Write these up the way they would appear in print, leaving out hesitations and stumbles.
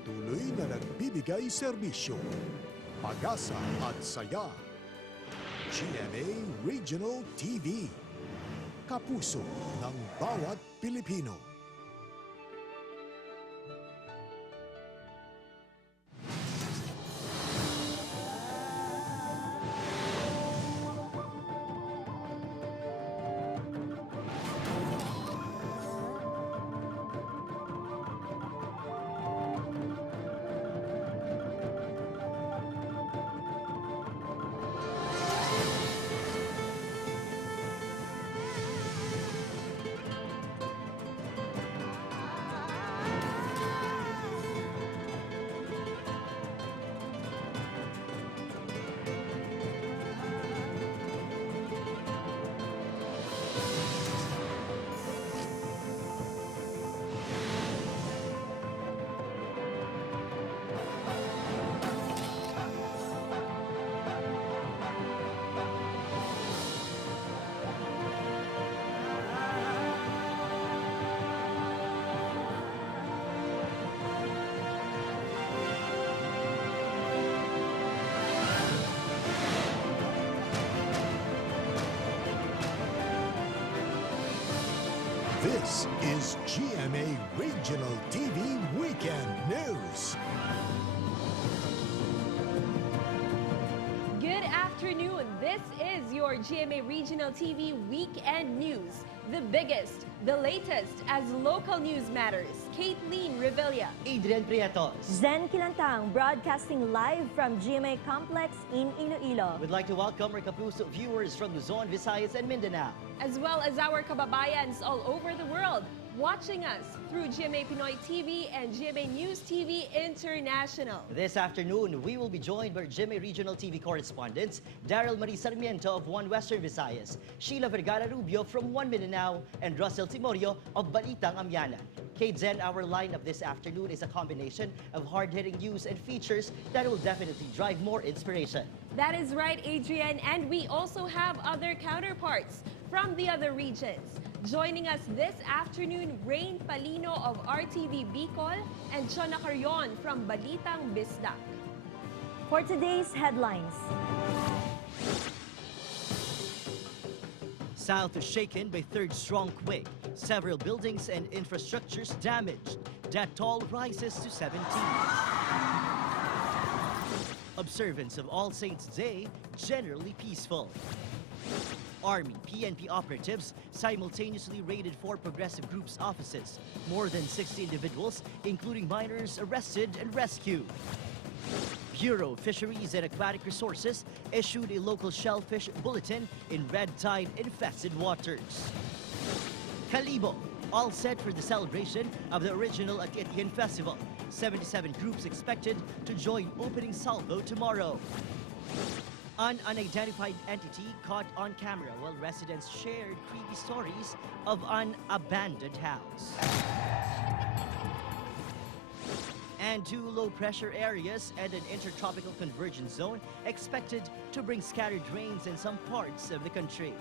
patuloy na nagbibigay serbisyo, pag-asa at saya. GMA Regional TV, kapuso ng bawat Pilipino. This is GMA Regional TV Weekend News. Good afternoon. This is your GMA Regional TV Weekend News. The biggest, the latest as local news matters. Caitlin Revilla. Adrian Prietos. Zen Kilantang, broadcasting live from GMA Complex in Iloilo. We'd like to welcome our Kapuso viewers from Luzon, Visayas, and Mindanao. As well as our kababayans all over the world watching us through GMA Pinoy TV and GMA News TV International. This afternoon, we will be joined by GMA Regional TV correspondents Daryl Marie Sarmiento of One Western Visayas, Sheila Vergara Rubio from One Mindanao, and Russell Timorio of Balitang Amyanan. Kate Zen, our lineup this afternoon is a combination of hard-hitting news and features that will definitely drive more inspiration. That is right, Adrian, and we also have other counterparts from the other regions. Joining us this afternoon, Rain Palino of RTV Bicol and Chona Carrion from Balitang Bisdak. For today's headlines. South is shaken by third strong quake. Several buildings and infrastructures damaged. Death toll rises to 17. Observance of All Saints' Day generally peaceful. Army PNP operatives simultaneously raided 4 progressive groups' offices. More than 60 individuals, including minors, arrested and rescued. Bureau of Fisheries and Aquatic Resources issued a local shellfish bulletin in red tide infested waters. Kalibo, all set for the celebration of the original Ati-Atihan festival. 77 groups expected to join opening salvo tomorrow. An unidentified entity caught on camera while residents shared creepy stories of an abandoned house. And 2 low-pressure areas and an intertropical convergence zone expected to bring scattered rains in some parts of the country.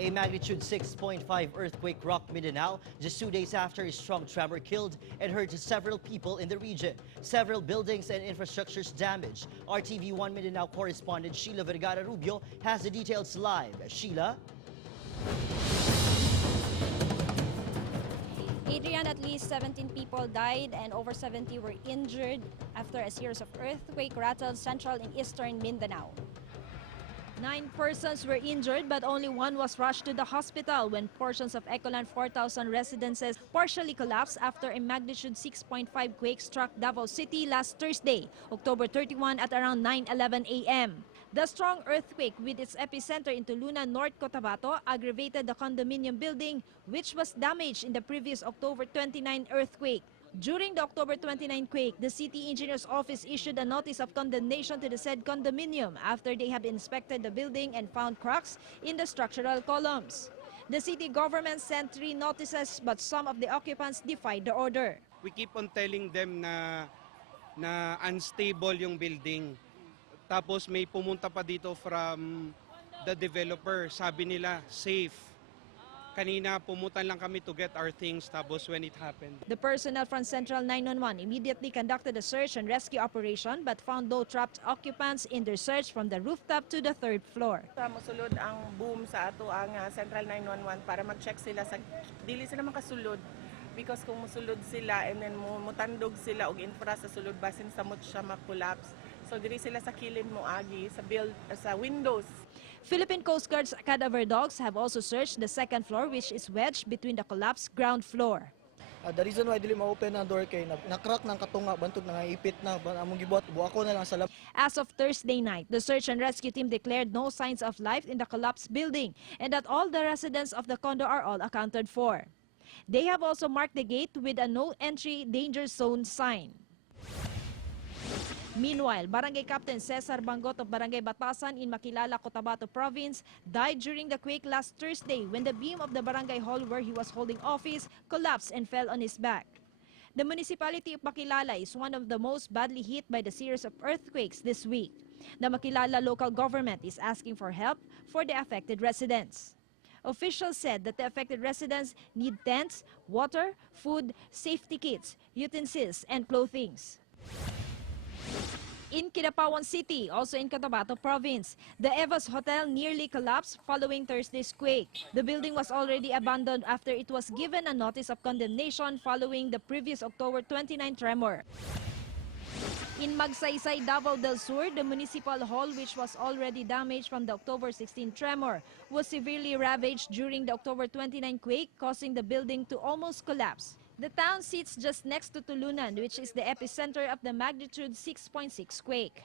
A magnitude 6.5 earthquake rocked Mindanao just 2 days after a strong tremor killed and hurt several people in the region. Several buildings and infrastructures damaged. RTV1 Mindanao correspondent Sheila Vergara Rubio has the details live. Sheila? Adrian, at least 17 people died and over 70 were injured after a series of earthquake rattled central and eastern Mindanao. 9 persons were injured but only 1 was rushed to the hospital when portions of Ecoland 4,000 residences partially collapsed after a magnitude 6.5 quake struck Davao City last Thursday, October 31 at around 9:11 a.m. The strong earthquake with its epicenter in Luna, North Cotabato aggravated the condominium building which was damaged in the previous October 29 earthquake. During the October 29 quake, the city engineer's office issued a notice of condemnation to the said condominium after they have inspected the building and found cracks in the structural columns. The city government sent 3 notices but some of the occupants defied the order. We keep on telling them na unstable yung building. Tapos may pumunta pa dito from the developer, sabi nila safe. Kanina pumutan lang kami to get our things tapos when it happened. The personnel from Central 911 immediately conducted a search and rescue operation but found no trapped occupants in their search from the rooftop to the 3rd floor. Mosulod ang boom sa ato ang Central 911 para mag-check sila sa dili sila makasulod because kung musulod sila and then mutandog sila og infra sa sulod basin samot siya ma-collapse. So diri sila sa kilid mo agi sa windows. Philippine Coast Guard's cadaver dogs have also searched the 2nd floor, which is wedged between the collapsed ground floor. The reason why dili ma-open ang door kay na-crack ng katunga bantog nangaipit na among gibuhat buako na lang sa lab. As of Thursday night, the search and rescue team declared no signs of life in the collapsed building and that all the residents of the condo are all accounted for. They have also marked the gate with a no entry danger zone sign. Meanwhile, Barangay Captain Cesar Bangot of Barangay Batasan in Makilala, Cotabato Province died during the quake last Thursday when the beam of the barangay hall where he was holding office collapsed and fell on his back. The municipality of Makilala is one of the most badly hit by the series of earthquakes this week. The Makilala local government is asking for help for the affected residents. Officials said that the affected residents need tents, water, food, safety kits, utensils, and clothing. In Kidapawan City, also in Cotabato Province, the Evas Hotel nearly collapsed following Thursday's quake. The building was already abandoned after it was given a notice of condemnation following the previous October 29 tremor. In Magsaysay, Davao del Sur, the municipal hall, which was already damaged from the October 16 tremor, was severely ravaged during the October 29 quake, causing the building to almost collapse. The town sits just next to Tulunan, which is the epicenter of the magnitude 6.6 quake.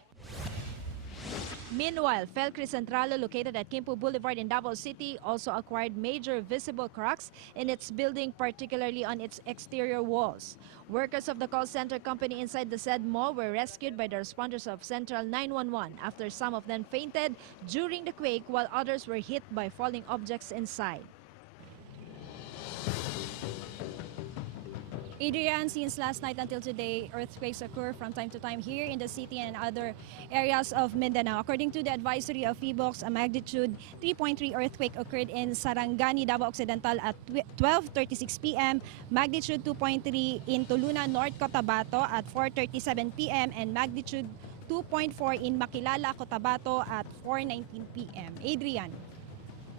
Meanwhile, Felcri Centralo, located at Quimpo Boulevard in Davao City, also acquired major visible cracks in its building, particularly on its exterior walls. Workers of the call center company inside the said mall were rescued by the responders of Central 911 after some of them fainted during the quake while others were hit by falling objects inside. Adrian, since last night until today, earthquakes occur from time to time here in the city and other areas of Mindanao. According to the advisory of PHIVOX, a magnitude 3.3 earthquake occurred in Sarangani, Davao Occidental at 12:36 p.m., magnitude 2.3 in Tulunan, North Cotabato at 4:37 p.m., and magnitude 2.4 in Makilala, Cotabato at 4:19 p.m. Adrian.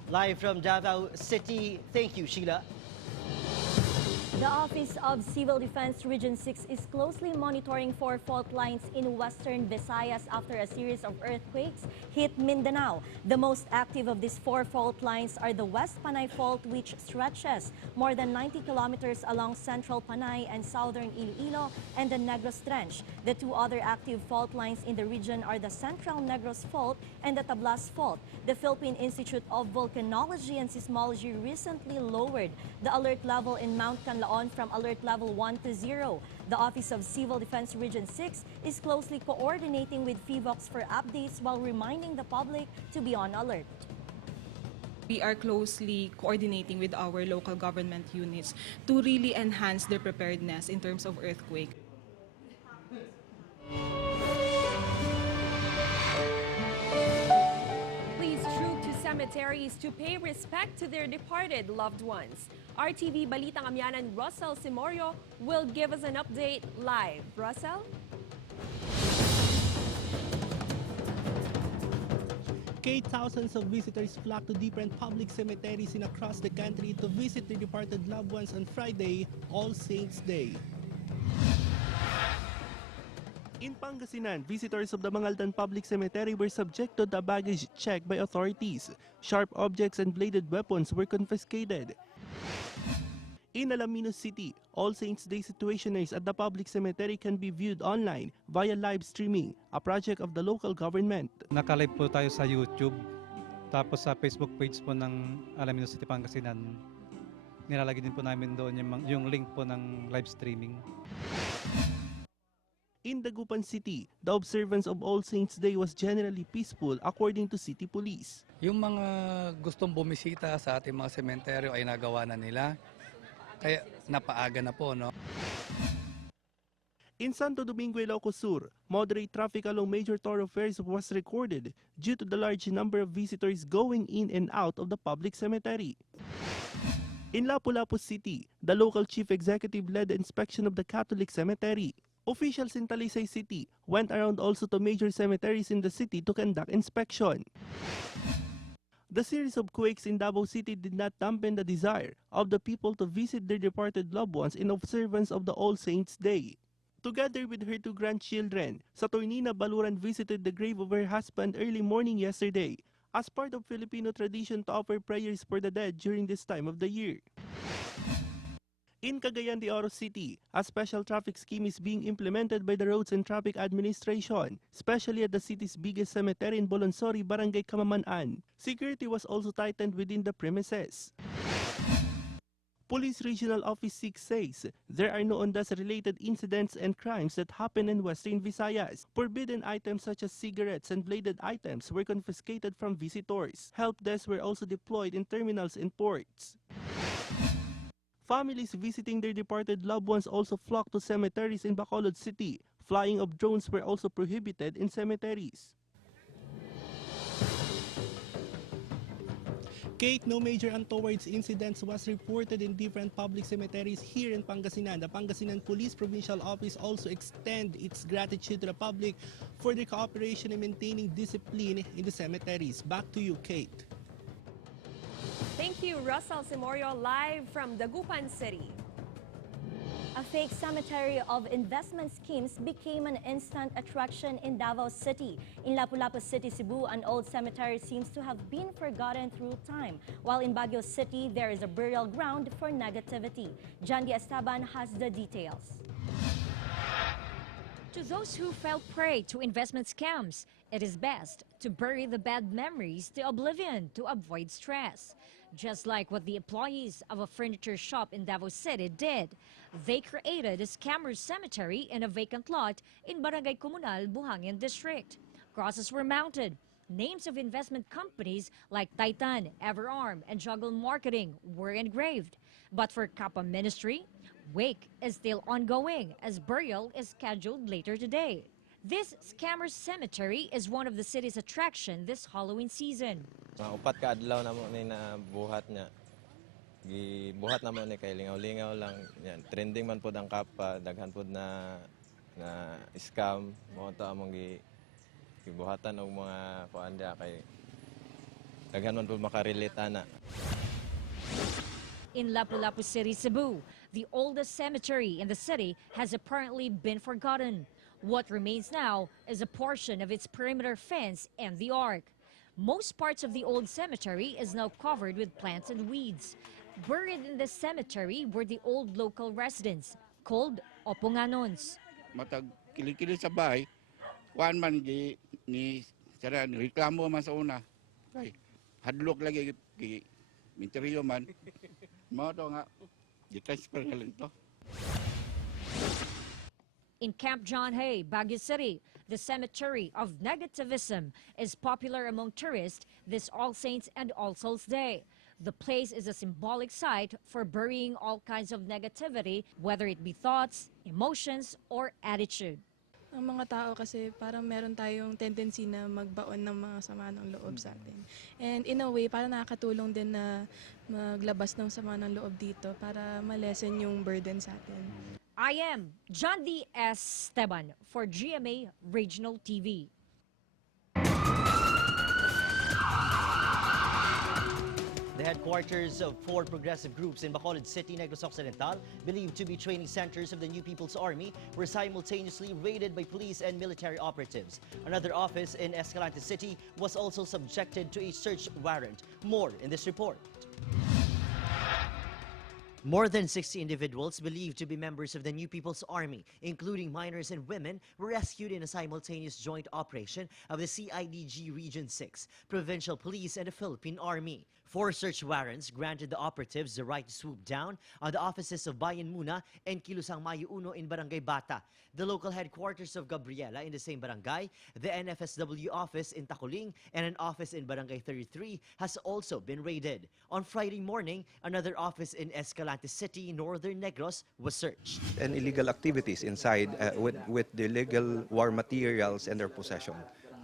Live from Davao City, thank you, Sheila. The Office of Civil Defense Region 6 is closely monitoring 4 fault lines in western Visayas after a series of earthquakes hit Mindanao. The most active of these 4 fault lines are the West Panay Fault, which stretches more than 90 kilometers along central Panay and southern Iloilo, and the Negros Trench. The 2 other active fault lines in the region are the Central Negros Fault and the Tablas Fault. The Philippine Institute of Volcanology and Seismology recently lowered the alert level in Mount Canlaon from alert level 1 to 0. The Office of Civil Defense Region 6 is closely coordinating with PHIVOX for updates while reminding the public to be on alert. We are closely coordinating with our local government units to really enhance their preparedness in terms of earthquake. Please troop to cemeteries to pay respect to their departed loved ones. RTV Balitang Amyanan Russell Simorio will give us an update live. Russell? Thousands of visitors flocked to different public cemeteries in across the country to visit their departed loved ones on Friday, All Saints' Day. In Pangasinan, visitors of the Mangaldan Public Cemetery were subjected to a baggage check by authorities. Sharp objects and bladed weapons were confiscated. In Alaminos City, All Saints' Day situationaries at the public cemetery can be viewed online via live streaming, a project of the local government. Nakalive po tayo sa YouTube, tapos sa Facebook page po ng Alaminos City, Pangasinan. Nilalagay din po namin doon yung link po ng live streaming. In Dagupan City, the observance of All Saints' Day was generally peaceful according to city police. Yung mga gustong bumisita sa ating mga sementeryo ay nagawa na nila. Kaya napaaga na po, no? In Santo Domingo, Ilocos Sur, moderate traffic along major thoroughfares was recorded due to the large number of visitors going in and out of the public cemetery. In Lapu-Lapu City, the local chief executive led the inspection of the Catholic cemetery. Officials in Talisay City went around also to major cemeteries in the city to conduct inspection. The series of quakes in Davao City did not dampen the desire of the people to visit their departed loved ones in observance of the All Saints' Day. Together with her 2 grandchildren, Saturnina Baluran visited the grave of her husband early morning yesterday as part of Filipino tradition to offer prayers for the dead during this time of the year. In Cagayan de Oro City, a special traffic scheme is being implemented by the Roads and Traffic Administration, especially at the city's biggest cemetery in Bolonsori, Barangay Kamaman-an. Security was also tightened within the premises. Police Regional Office 6 says there are no Ondas-related incidents and crimes that happen in Western Visayas. Forbidden items such as cigarettes and bladed items were confiscated from visitors. Help desks were also deployed in terminals and ports. Families visiting their departed loved ones also flocked to cemeteries in Bacolod City. Flying of drones were also prohibited in cemeteries. Kate, no major untoward incidents was reported in different public cemeteries here in Pangasinan. The Pangasinan Police Provincial Office also extend its gratitude to the public for their cooperation in maintaining discipline in the cemeteries. Back to you, Kate. Thank you, Russell Simorio, live from Dagupan City. A fake cemetery of investment schemes became an instant attraction in Davao City. In Lapu-Lapu City, Cebu, an old cemetery seems to have been forgotten through time, while in Baguio City, there is a burial ground for negativity. Jandy Estaban has the details. To those who fell prey to investment scams, it is best to bury the bad memories to oblivion to avoid stress. Just like what the employees of a furniture shop in Davao City did. They created a scammer's cemetery in a vacant lot in Barangay Comunal, Buhangin District. Crosses were mounted. Names of investment companies like Titan, Everarm, and Juggle Marketing were engraved. But for Kappa Ministry, wake is still ongoing as burial is scheduled later today. This scammer's cemetery is one of the city's attraction this Halloween season. Upat ka adlaw na mo ni na buhat niya. Gibuhat na mo ni kay lingaw-lingaw lang. Yan, trending man pod ang kapa, daghan pod na scam mo to among gibuhatan og mga kuan dia kay daghan man pod makarelate ana. In Lapu-Lapu City, Cebu, the oldest cemetery in the city has apparently been forgotten. What remains now is a portion of its perimeter fence and the ark. Most parts of the old cemetery is now covered with plants and weeds. Buried in the cemetery were the old local residents, called Oponganons. Matag kilikili sa bahay, kuan man ni sara reklamo man sa una. Kay hadlok lagi minteriyo man. Mao to nga di-transfer lang to. In Camp John Hay, Baguio City, the cemetery of negativism is popular among tourists this All Saints and All Souls Day. The place is a symbolic site for burying all kinds of negativity, whether it be thoughts, emotions, or attitude. Ang mga tao kasi parang meron tayong tendency na magbaon ng mga sama ng loob sa atin. And in a way, parang nakakatulong din na maglabas ng sama ng loob dito para malesen yung burden sa atin. I am John D. Esteban for GMA Regional TV. The headquarters of 4 progressive groups in Bacolod City, Negros Occidental, believed to be training centers of the New People's Army, were simultaneously raided by police and military operatives. Another office in Escalante City was also subjected to a search warrant. More in this report. More than 60 individuals believed to be members of the New People's Army, including minors and women, were rescued in a simultaneous joint operation of the CIDG Region 6, Provincial Police, and the Philippine Army. 4 search warrants granted the operatives the right to swoop down on the offices of Bayan Muna and Kilusang Mayo Uno in Barangay Bata, the local headquarters of Gabriela in the same barangay, the NFSW office in Taculing, and an office in Barangay 33 has also been raided. On Friday morning, another office in Escalante City, Northern Negros, was searched. And illegal activities inside with the illegal war materials and their possession.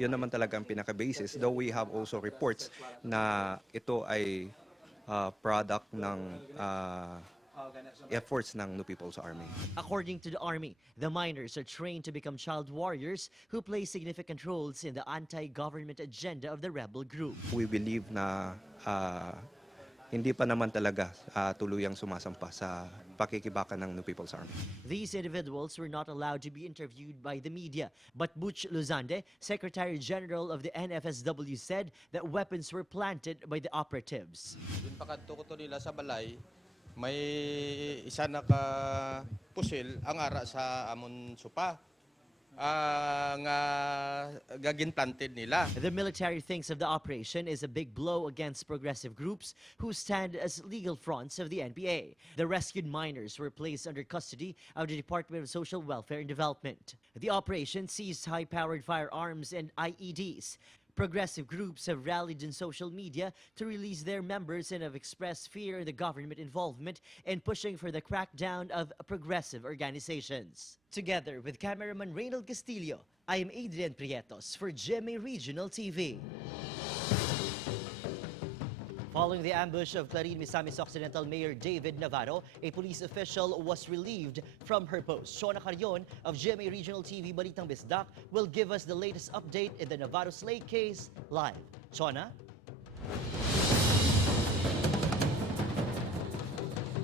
Yun naman talaga ang pinaka-basis. Though we have also reports na ito ay product ng efforts ng New People's Army. According to the Army, the miners are trained to become child warriors who play significant roles in the anti-government agenda of the rebel group. We believe na hindi pa naman talaga tuluyang sumasampa sa pakikibaka ng New People's Army. These individuals were not allowed to be interviewed by the media, but Butch Luzande, Secretary General of the NFSW, said that weapons were planted by the operatives. Yung pakadto ko to nila sa balay, may isa naka pusil ang ara sa amon supa. Nga gagin planted nila. The military thinks of the operation is a big blow against progressive groups who stand as legal fronts of the NPA. The rescued miners were placed under custody of the Department of Social Welfare and Development. The operation seized high-powered firearms and IEDs. Progressive groups have rallied in social media to release their members and have expressed fear in the government involvement in pushing for the crackdown of progressive organizations. Together with cameraman Reynald Castillo, I am Adrian Prietos for GMA Regional TV. Following the ambush of Clarin Misamis Occidental Mayor David Navarro, a police official was relieved from her post. Shona Carrion of GMA Regional TV Balitang Bisdak will give us the latest update in the Navarro Slay case live. Shona?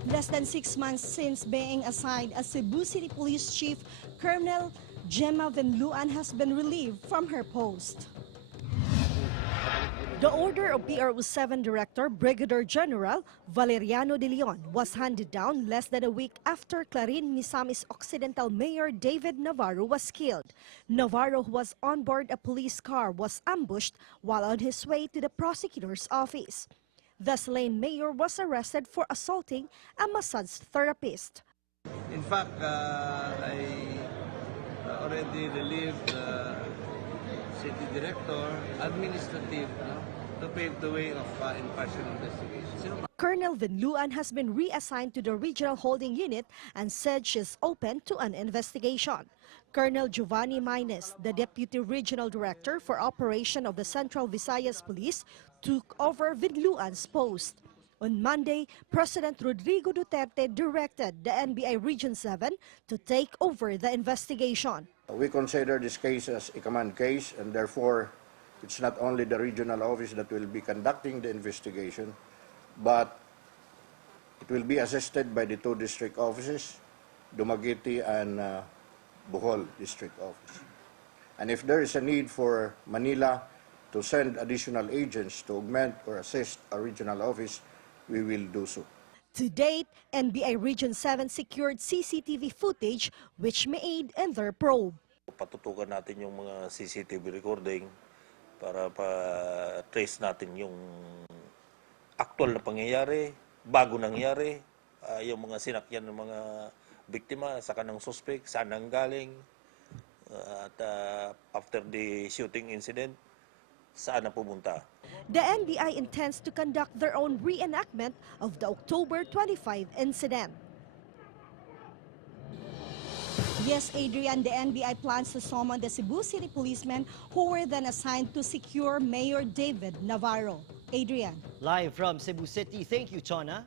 Less than 6 months since being assigned as Cebu City Police Chief, Colonel Gemma Venluan has been relieved from her post. The order of PRO7 Director Brigadier General Valeriano de Leon was handed down less than a week after Clarin Misamis Occidental Mayor David Navarro was killed. Navarro, who was on board a police car, was ambushed while on his way to the prosecutor's office. The slain mayor was arrested for assaulting a massage therapist. In fact, I already relieved the city director, administrative, to pave the way of impartial investigation. Colonel Venluan has been reassigned to the regional holding unit and said she's open to an investigation. Colonel Giovanni Maynes, the Deputy Regional Director for Operation of the Central Visayas Police, took over Venluan's post. On Monday, President Rodrigo Duterte directed the NBI Region 7 to take over the investigation. We consider this case as a command case, and therefore it's not only the regional office that will be conducting the investigation, but it will be assisted by the 2 district offices, Dumaguete and Bohol District Office. And if there is a need for Manila to send additional agents to augment or assist our regional office, we will do so. To date, NBI Region 7 secured CCTV footage which may aid in their probe. Patutukan natin yung mga CCTV recording para pa-trace natin yung actual na pangyayari, bago nangyari, yung mga sinakyan ng mga biktima, saka ng suspect, saan nanggaling, at after the shooting incident, saan na pumunta. The NBI intends to conduct their own reenactment of the October 25 incident. Yes, Adrian, the NBI plans to summon the Cebu City policemen who were then assigned to secure Mayor David Navarro. Adrian. Live from Cebu City, thank you, Chona.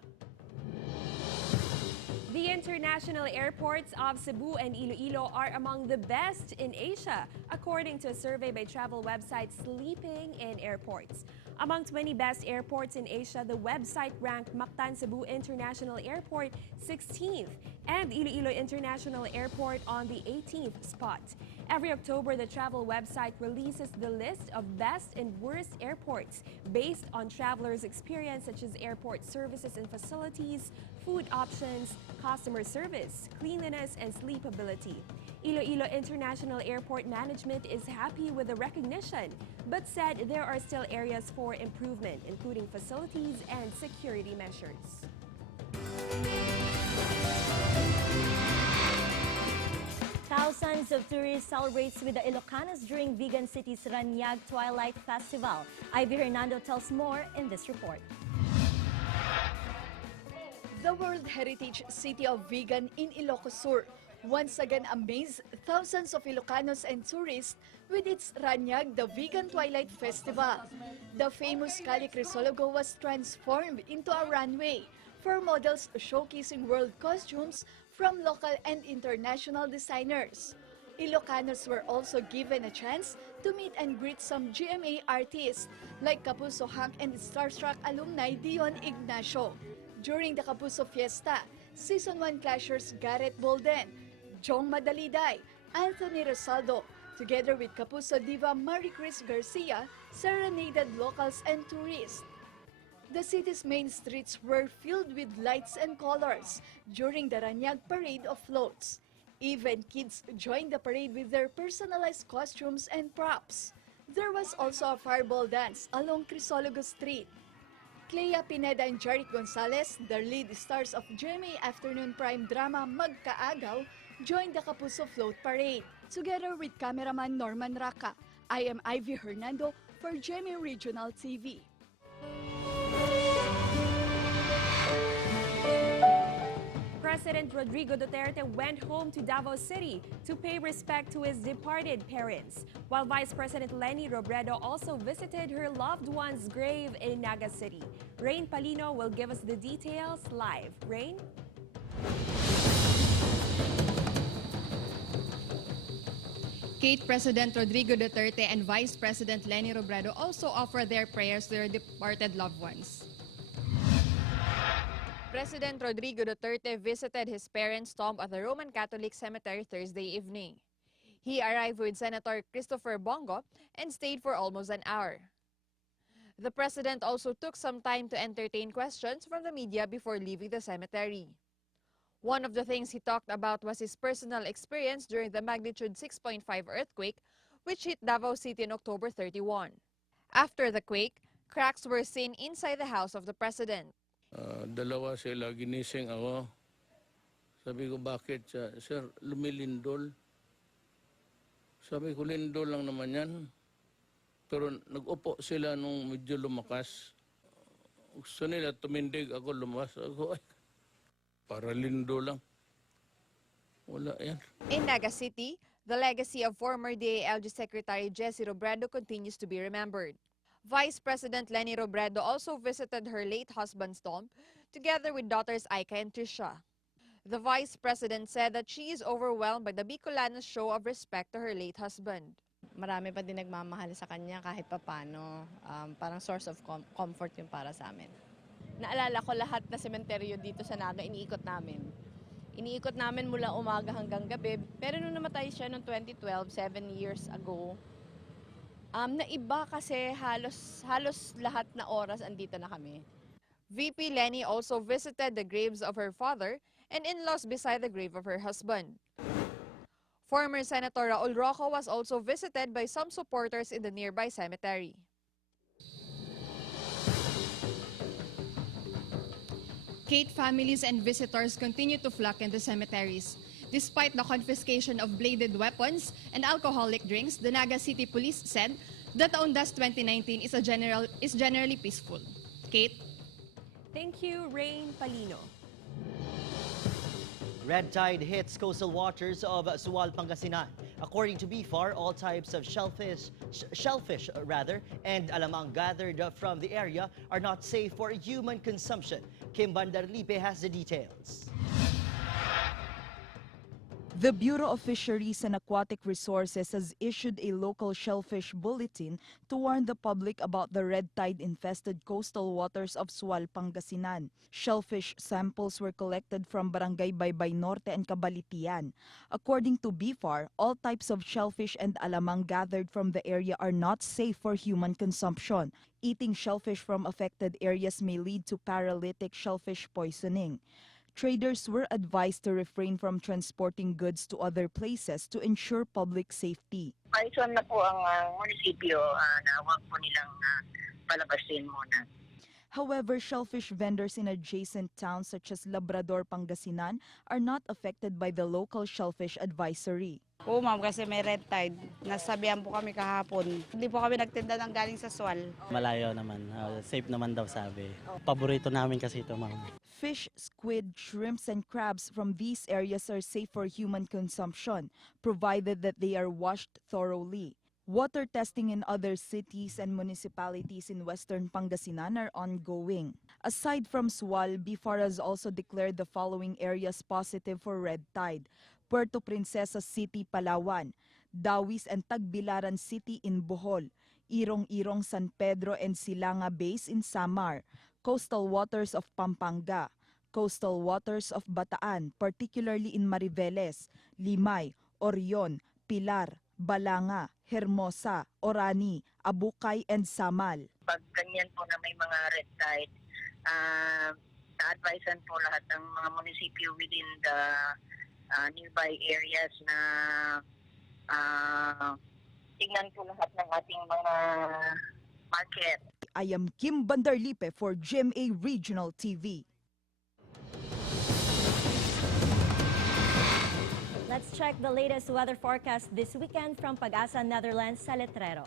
The international airports of Cebu and Iloilo are among the best in Asia, according to a survey by travel website Sleeping in Airports. Among 20 best airports in Asia, the website ranked Mactan Cebu International Airport 16th and Iloilo International Airport on the 18th spot. Every October, the travel website releases the list of best and worst airports based on travelers' experience, such as airport services and facilities, food options, customer service, cleanliness, and sleepability. Iloilo International Airport management is happy with the recognition, but said there are still areas for improvement, including facilities and security measures. Thousands of tourists celebrates with the Ilocanos during Vigan City's Ranyag Twilight Festival. Ivy Hernando tells more in this report. The World Heritage City of Vigan in Ilocos Sur once again amazed thousands of Ilocanos and tourists with its Ranyag the Vigan Twilight Festival. The famous Kali Crisologo was transformed into a runway for models showcasing world costumes from local and international designers. Ilocanos were also given a chance to meet and greet some GMA artists like Kapuso Hank and starstruck alumni Dion Ignacio. During the Kapuso Fiesta, Season 1 clashers Garrett Bolden, Jong Madaliday, Anthony Rosaldo, together with Kapuso diva Marie Chris Garcia, serenaded locals and tourists. The city's main streets were filled with lights and colors during the Ranyag Parade of Floats. Even kids joined the parade with their personalized costumes and props. There was also a fireball dance along Crisologo Street. Clea Pineda and Jaric Gonzalez, the lead stars of GMA Afternoon Prime drama Magkaagaw, joined the Kapuso Float Parade. Together with cameraman Norman Raka, I am Ivy Hernando for GMA Regional TV. President Rodrigo Duterte went home to Davao City to pay respect to his departed parents, while Vice President Leni Robredo also visited her loved one's grave in Naga City. Rain Palino will give us the details live. Rain? Kate, President Rodrigo Duterte and Vice President Leni Robredo also offer their prayers to their departed loved ones. President Rodrigo Duterte visited his parents' tomb at the Roman Catholic Cemetery Thursday evening. He arrived with Senator Christopher Bongo and stayed for almost an hour. The president also took some time to entertain questions from the media before leaving the cemetery. One of the things he talked about was his personal experience during the magnitude 6.5 earthquake, which hit Davao City on October 31. After the quake, cracks were seen inside the house of the president. Dalawa sila, ginising ako. Sabi ko, bakit siya? Sir, lumilindol. Sabi ko, lindol lang naman yan. Pero nag-upo sila nung medyo lumakas. Gusto nila tumindig, ako lumas. Ako, ay, para lindo lang. Wala yan. In Naga City, the legacy of former DILG Secretary Jessie Robredo continues to be remembered. Vice President Leni Robredo also visited her late husband's tomb, together with daughters Aika and Trisha. The Vice President said that she is overwhelmed by the Bicolanos' show of respect to her late husband. Marami pa din nagmamahal sa kanya kahit papano. Parang source of comfort yung para sa amin. Naalala ko lahat na sementeryo dito sa Naga, iniikot namin. Iniikot namin mula umaga hanggang gabi. Pero nung namatay siya noong 2012, 7 years ago, naiba kasi halos lahat na oras andito na kami. VP Leni also visited the graves of her father and in-laws beside the grave of her husband. Former Senator Raul Roco was also visited by some supporters in the nearby cemetery. Kate, families and visitors continue to flock in the cemeteries. Despite the confiscation of bladed weapons and alcoholic drinks, the Naga City Police said that Taundas 2019 is generally peaceful. Kate? Thank you, Rain Palino. Red tide hits coastal waters of Sual, Pangasinan. According to BFAR, all types of shellfish and alamang gathered from the area are not safe for human consumption. Kim Bandarlipe has the details. The Bureau of Fisheries and Aquatic Resources has issued a local shellfish bulletin to warn the public about the red tide-infested coastal waters of Sual, Pangasinan. Shellfish samples were collected from Barangay Baybay Norte and Cabalitian. According to BFAR, all types of shellfish and alamang gathered from the area are not safe for human consumption. Eating shellfish from affected areas may lead to paralytic shellfish poisoning. Traders were advised to refrain from transporting goods to other places to ensure public safety. Kaisuan na po ang munisipyo na huwag po nilang palabasin muna. However, shellfish vendors in adjacent towns such as Labrador, Pangasinan are not affected by the local shellfish advisory. Oo ma'am, kasi may red tide. Nasabihan po kami kahapon. Hindi po kami nagtinda ng galing sa Sual. Malayo naman. Safe naman daw sabi. Paborito namin kasi ito ma'am. Fish, squid, shrimps, and crabs from these areas are safe for human consumption, provided that they are washed thoroughly. Water testing in other cities and municipalities in Western Pangasinan are ongoing. Aside from Sual, BIFAR has also declared the following areas positive for red tide: Puerto Princesa City, Palawan; Dawis and Tagbilaran City in Bohol; Irong-Irong, San Pedro and Silanga Bays in Samar; coastal waters of Pampanga; coastal waters of Bataan, particularly in Mariveles, Limay, Orion, Pilar, Balanga, Hermosa, Orani, Abukay, and Samal. Pag ganyan po na may mga red tide, na-advisean po lahat ng mga munisipyo within the nearby areas na tingnan po lahat ng ating mga market. I am Kim Bandarlipe for GMA Regional TV. Let's check the latest weather forecast this weekend from Pag-asa Netherlands sa Letrero.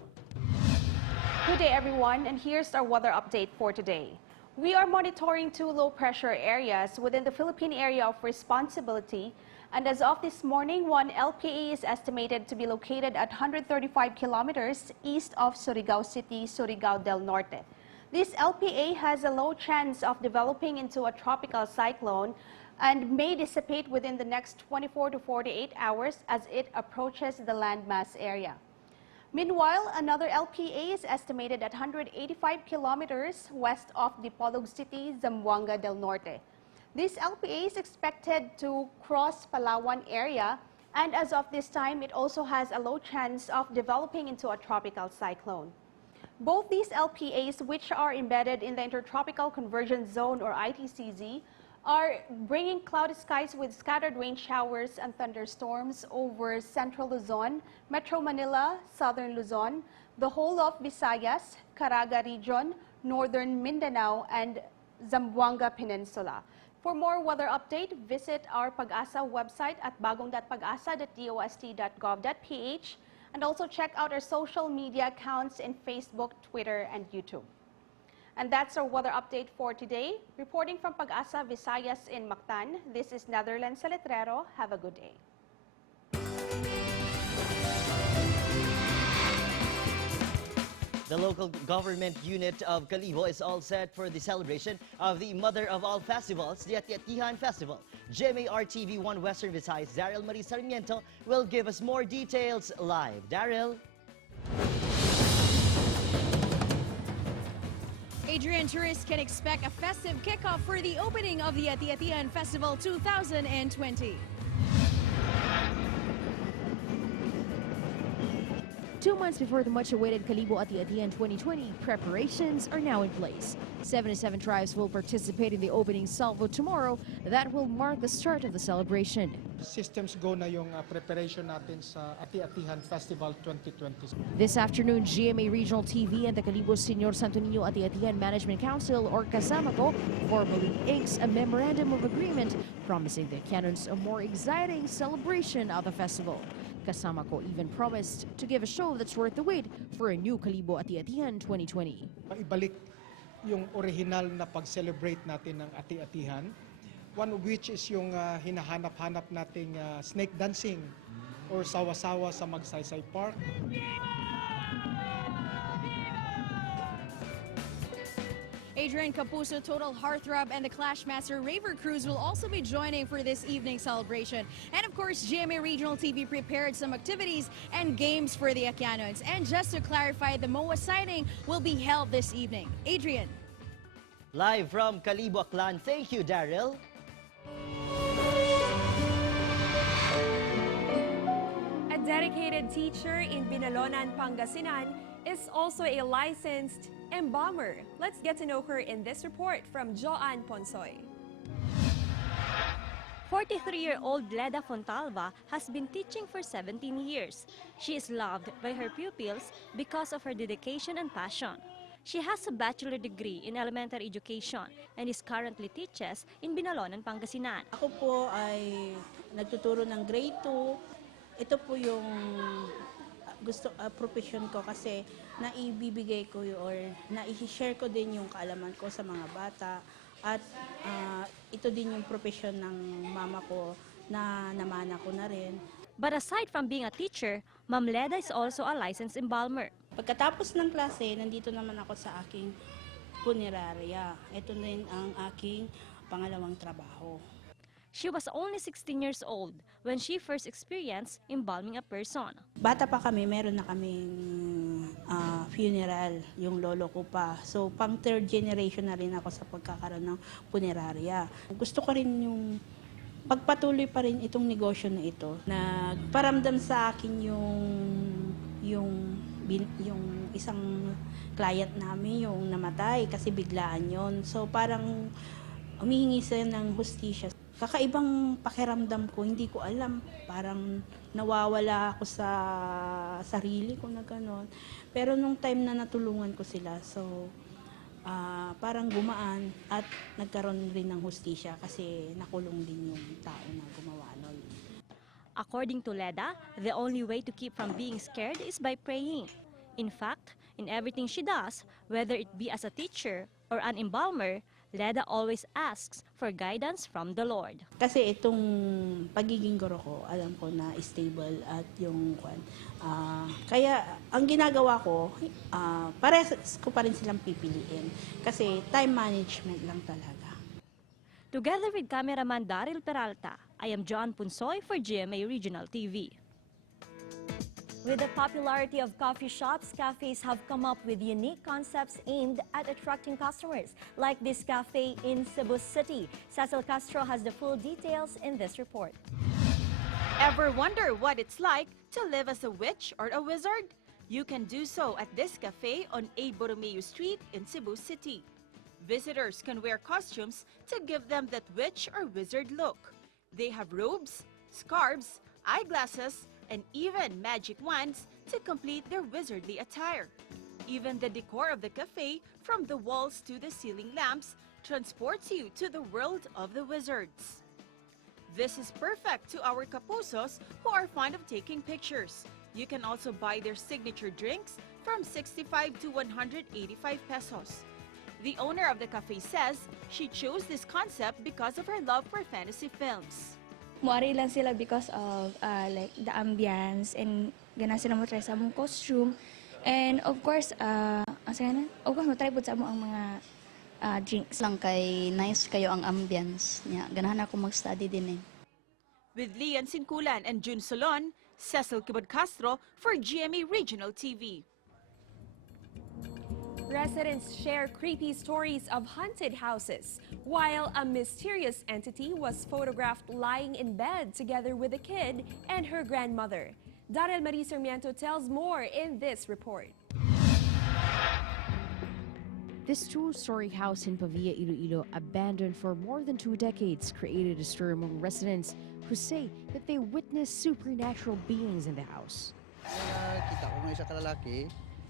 Good day everyone, and here's our weather update for today. We are monitoring 2 low pressure areas within the Philippine area of responsibility, and as of this morning, 1 LPA is estimated to be located at 135 kilometers east of Surigao City, Surigao del Norte. This LPA has a low chance of developing into a tropical cyclone and may dissipate within the next 24 to 48 hours as it approaches the landmass area. Meanwhile, another LPA is estimated at 185 kilometers west of Dipolog City, Zamboanga del Norte. This LPA is expected to cross Palawan area, and as of this time, it also has a low chance of developing into a tropical cyclone. Both these LPAs, which are embedded in the Intertropical Convergence Zone or ITCZ, are bringing cloudy skies with scattered rain showers and thunderstorms over central Luzon, Metro Manila, southern Luzon, the whole of Visayas, Caraga region, northern Mindanao, and Zamboanga Peninsula. For more weather update, visit our Pag-asa website at bagong.pagasa.dost.gov.ph and also check out our social media accounts in Facebook, Twitter, and YouTube. And that's our weather update for today. Reporting from Pag-asa, Visayas in Mactan, this is Netherlands sa Letrero. Have a good day. The local government unit of Kalibo is all set for the celebration of the mother of all festivals, the Ati-Atihan Festival. GMA RTV 1 Western Visayas, Daryl Marie Sarmiento will give us more details live. Daryl? Adrian, tourists can expect a festive kickoff for the opening of the Ati-Atihan Festival 2020. 2 months before the much-awaited Kalibo Ati-Atihan 2020, preparations are now in place. 77 tribes will participate in the opening salvo tomorrow. That will mark the start of the celebration. Systems go na yung preparation natin sa Ati-Atihan Festival 2020. This afternoon, GMA Regional TV and the Kalibo Senior Santo Niño Ati-Atihan Management Council, or Kasama-ko, formally inks a memorandum of agreement promising the Atiahanons a more exciting celebration of the festival. Kasama-ko even promised to give a show that's worth the wait for a new Kalibo Ati-Atihan 2020. Ibalik yung original na pag-celebrate natin ng Ati-Atihan, one of which is yung hinahanap-hanap nating snake dancing or sawa-sawa sa Magsaysay Park. Adrian Capuso, Total Heartthrob, and the Clashmaster Raver Crews will also be joining for this evening's celebration. And of course, GMA Regional TV prepared some activities and games for the Atiahanons. And just to clarify, the MOA sighting will be held this evening. Adrian. Live from Kalibo Aklan. Thank you, Daryl. A dedicated teacher in Binalonan, Pangasinan is also a licensed embalmer. Let's get to know her in this report from Joanne Ponsoy. 43-year-old Leda Fontalva has been teaching for 17 years. She is loved by her pupils because of her dedication and passion. She has a bachelor degree in elementary education and is currently teaches in Binalonan, Pangasinan. Ako po ay nagtuturo ng grade 2. Ito po yung profession ko kasi naibibigay ko or na-share ko din yung kaalaman ko sa mga bata at ito din yung profesyon ng mama ko na namana ko na rin. But aside from being a teacher, Ma'am Leda is also a licensed embalmer. Pagkatapos ng klase, nandito naman ako sa aking punerarya. Ito din ang aking pangalawang trabaho. She was only 16 years old when she first experienced embalming a person. Bata pa kami, meron na kaming funeral, yung lolo ko pa. So, pang third generation na rin ako sa pagkakaroon ng punerarya. Gusto ko rin yung pagpatuloy pa rin itong negosyo na ito. Nagparamdam sa akin yung isang client namin, yung namatay kasi biglaan yon. So, parang humihingi siya ng hustisya. Kakaibang pakiramdam ko, hindi ko alam. Parang nawawala ako sa sarili ko na gano'n. Pero nung time na natulungan ko sila, so parang gumaan at nagkaroon rin ng hustisya kasi nakulong din yung tao na gumawa nun. According to Leda, the only way to keep from being scared is by praying. In fact, in everything she does, whether it be as a teacher or an embalmer, Leda always asks for guidance from the Lord. Kasi itong pagiging guro ko, alam ko na stable at yung kaya ang ginagawa ko, pares ko pa rin silang pipiliin. Kasi time management lang talaga. Together with cameraman Daryl Peralta, I am John Punsoy for GMA Regional TV. With the popularity of coffee shops, cafes have come up with unique concepts aimed at attracting customers, like this cafe in Cebu City. Cecil Castro has the full details in this report. Ever wonder what it's like to live as a witch or a wizard? You can do so at this cafe on A. Borromeo Street in Cebu City. Visitors can wear costumes to give them that witch or wizard look. They have robes, scarves, eyeglasses, and even magic wands to complete their wizardly attire. Even the decor of the cafe, from the walls to the ceiling lamps, transports you to the world of the wizards. This is perfect to our kapusos who are fond of taking pictures. You can also buy their signature drinks from 65 to 185 pesos. The owner of the cafe says she chose this concept because of her love for fantasy films. Muari lang sila because of like the ambience and gana sila mo try sa among costume and of course mo try pud sa among mga drinks lang kay nice kayo ang ambience niya. Ganahan ako mag-study din eh. With Lian Sinculan and June Solon, Cecil Castro for GMA Regional TV. Residents share creepy stories of haunted houses, while a mysterious entity was photographed lying in bed together with a kid and her grandmother. Daryl Marie Sarmiento tells more in this report. This two-story house in Pavia, Iloilo, abandoned for more than 2 decades, created a stir among residents who say that they witnessed supernatural beings in the house. Kita ko ng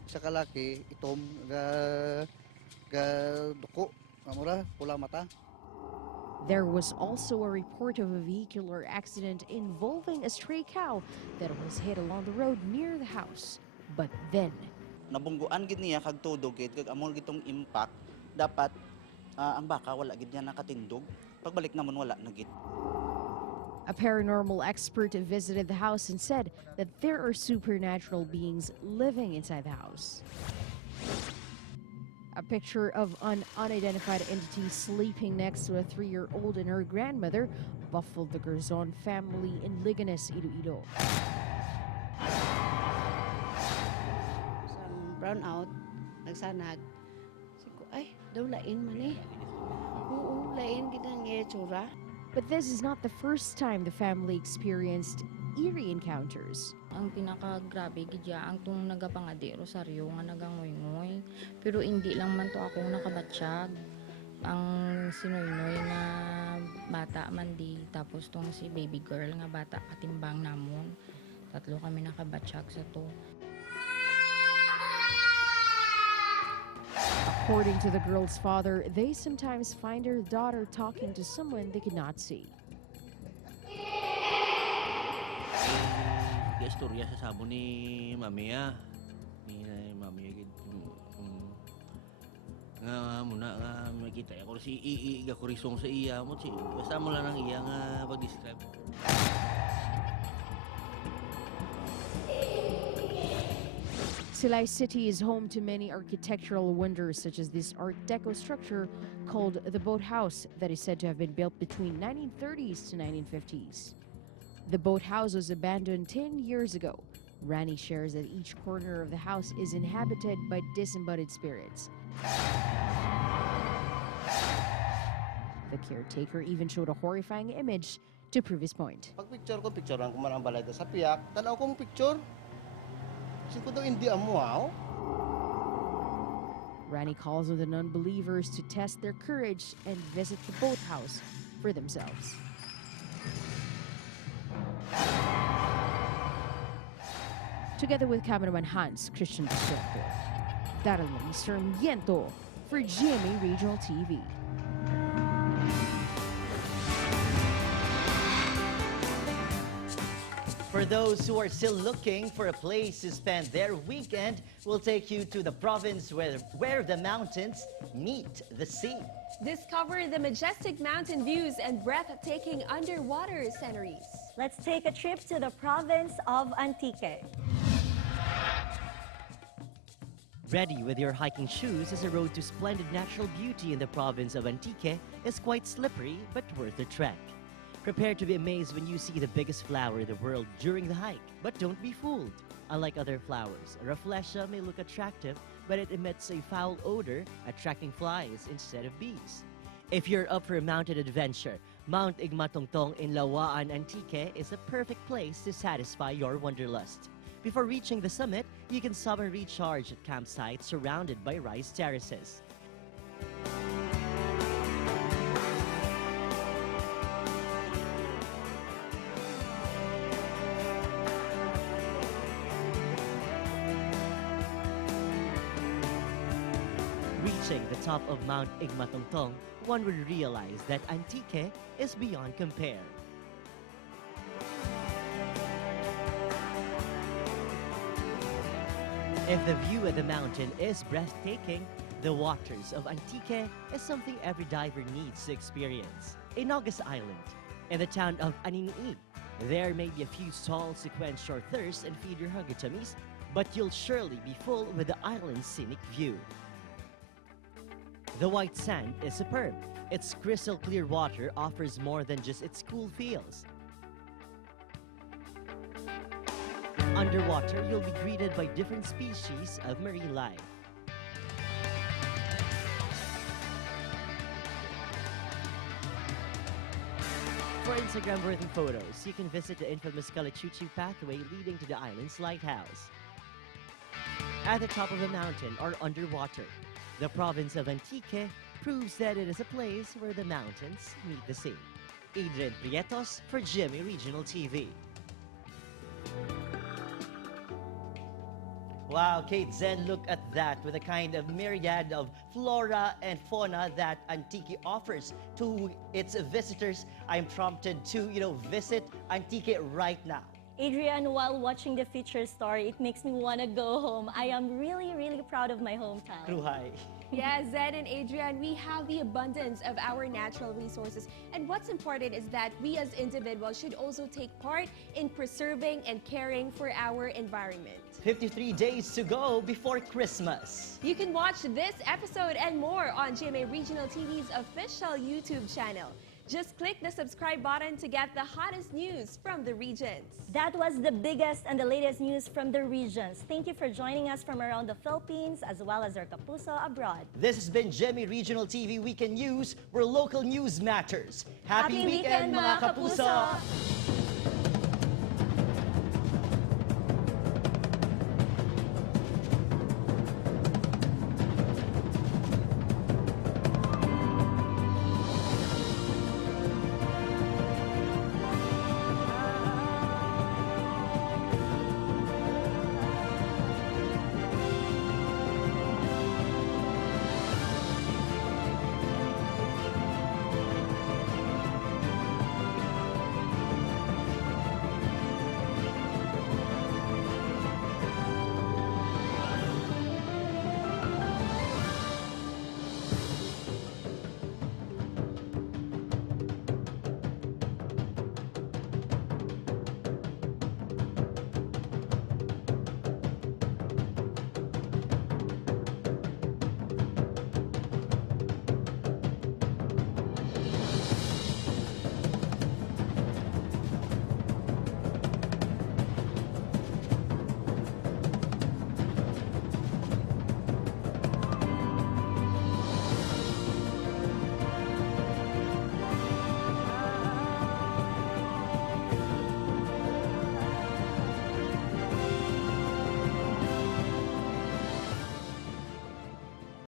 isa kalaki, itom, duko, namura, pula mata. There was also a report of a vehicular accident involving a stray cow that was hit along the road near the house. But then, nabungguan gid niya kag tudog gid kag amol gitong impact, dapat ang baka wala gid niya nakatindog. Pagbalik namon wala na gid. A paranormal expert visited the house and said that there are supernatural beings living inside the house. A picture of an unidentified entity sleeping next to a 3-year-old and her grandmother baffled the Garzon family in Liganes, Iloilo. Isang brown out, nagsanag. Sabi ko, ay, daw lain man eh. Oo, lain gid ang itsura. But this is not the first time the family experienced eerie encounters. Ang pinakagrabe gidya ang tung nagapangadi rosaryo nga nagangoy-ngoy. Pero hindi lang man to akong nakabatsyag. Ang sinoynoy nga bata man di, tapos tong si baby girl nga bata katimbang namon. Tatlo kami nakabatsyag sa to. According to the girl's father, they sometimes find their daughter talking to someone they could not see. Istorya sa sabo ni Mamiya. Ni Mamiya nga muna nga makita ako si iiga ko risong sa iya mo si basta mo lang ang iya nga pag-describe. Silay City is home to many architectural wonders, such as this Art Deco structure called the Boat House that is said to have been built between 1930s to 1950s. The boat house was abandoned 10 years ago. Rani shares that each corner of the house is inhabited by disembodied spirits. The caretaker even showed a horrifying image to prove his point. Pag picture ko, picturean ko man ang balay sa piyak. Tanaw ko mong picture. Kasi ko daw hindi amuaw. Rani calls on the non-believers to test their courage and visit the boathouse for themselves. Together with cameraman Hans Christian Biscotto, Daryl Sarmiento for GMA Regional TV. For those who are still looking for a place to spend their weekend, we'll take you to the province where the mountains meet the sea. Discover the majestic mountain views and breathtaking underwater sceneries. Let's take a trip to the province of Antique. Ready with your hiking shoes, as the road to splendid natural beauty in the province of Antique is quite slippery but worth the trek. Prepare to be amazed when you see the biggest flower in the world during the hike. But don't be fooled. Unlike other flowers, rafflesia may look attractive, but it emits a foul odor, attracting flies instead of bees. If you're up for a mountain adventure, Mount Igmatongtong in Lawaan, Antique is a perfect place to satisfy your wanderlust. Before reaching the summit, you can stop and recharge at campsites surrounded by rice terraces. Reaching the top of Mount Igmatongtong, one would realize that Antique is beyond compare. If the view of the mountain is breathtaking, the waters of Antique is something every diver needs to experience. In August Island, in the town of Aninii, there may be a few stalls to quench your thirst and feed your hungry tummies, but you'll surely be full with the island's scenic view. The white sand is superb. Its crystal clear water offers more than just its cool feels. Underwater, you'll be greeted by different species of marine life. For Instagram-worthy photos, you can visit the infamous Kalachuchi pathway leading to the island's lighthouse. At the top of the mountain or underwater, the province of Antique proves that it is a place where the mountains meet the sea. Adrian Prietos for GMA Regional TV. Wow, Kate Zen, look at that with the kind of myriad of flora and fauna that Antique offers to its visitors. I'm prompted to, visit Antique right now. Adrian, while watching the feature story, it makes me want to go home. I am really, really proud of my hometown. Ruhay. Yeah, Zed and Adrian, we have the abundance of our natural resources. And what's important is that we as individuals should also take part in preserving and caring for our environment. 53 days to go before Christmas. You can watch this episode and more on GMA Regional TV's official YouTube channel. Just click the subscribe button to get the hottest news from the regions. That was the biggest and the latest news from the regions. Thank you for joining us from around the Philippines as well as our kapuso abroad. This has been GMA Regional TV Weekend News, where local news matters. Happy weekend, mga kapuso!